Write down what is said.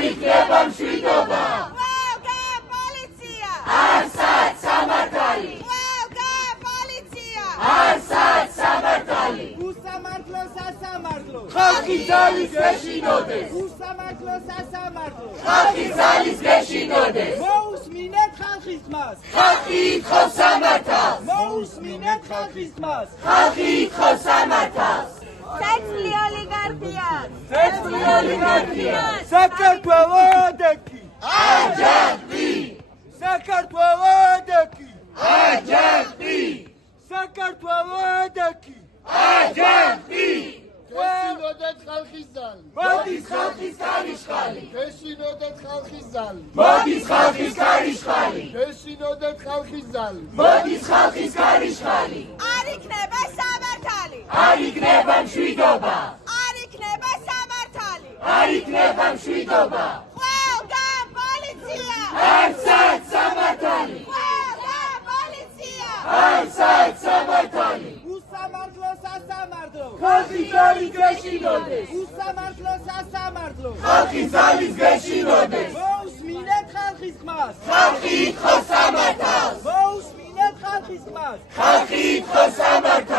არ იქნება მშვიდობა. ყველგან პოლიცია. არსად სამართალი. ყველგან პოლიცია. არსად სამართალი. უსამართლო სასამართლო. ხალხი ძალის გეშინოდეს. უსამართლო სასამართლო. ხალხი ძალის გეშინოდეს. მოусმინეთ ხალხის მას. ხალხი ითხოვს სამართალს. მოусმინეთ ხალხის მას. ხალხი ითხოვს სამართალს. სეცლი ოლიგარქიას. სეცლი ოლიგარქიას. საქართველო დაკი. აჯანყი. საქართველო დაკი. აჯანყი. საქართველო დაკი. აჯანყი. გეშინოდეთ ხალხის ზალი. მოდის ხალხის კარიშხალი. გეშინოდეთ ხალხის ზალი. მოდის ხალხის კარიშხალი. გეშინოდეთ ხალხის ზალი. მოდის ხალხის კარიშხალი. არ იქნება სამართალი. არ იქნება მშვიდობა. არ იქნება სამართალი. არ იქნება მშვიდობა. ყველგან პოლიცია. არსად სამართალი. ყველგან პოლიცია. არსად სამართალი. უსამართლო სასამართლო. ხალხი ძალის გეშინოდეს. უსამართლო სასამართლო. ხალხი ძალის გეშინოდეს. მოусმინეთ ხალხის მას. ხალხი ითხოვს სამართალს. მოусმინეთ ხალხის მას. ხალხი ითხოვს სამართალს.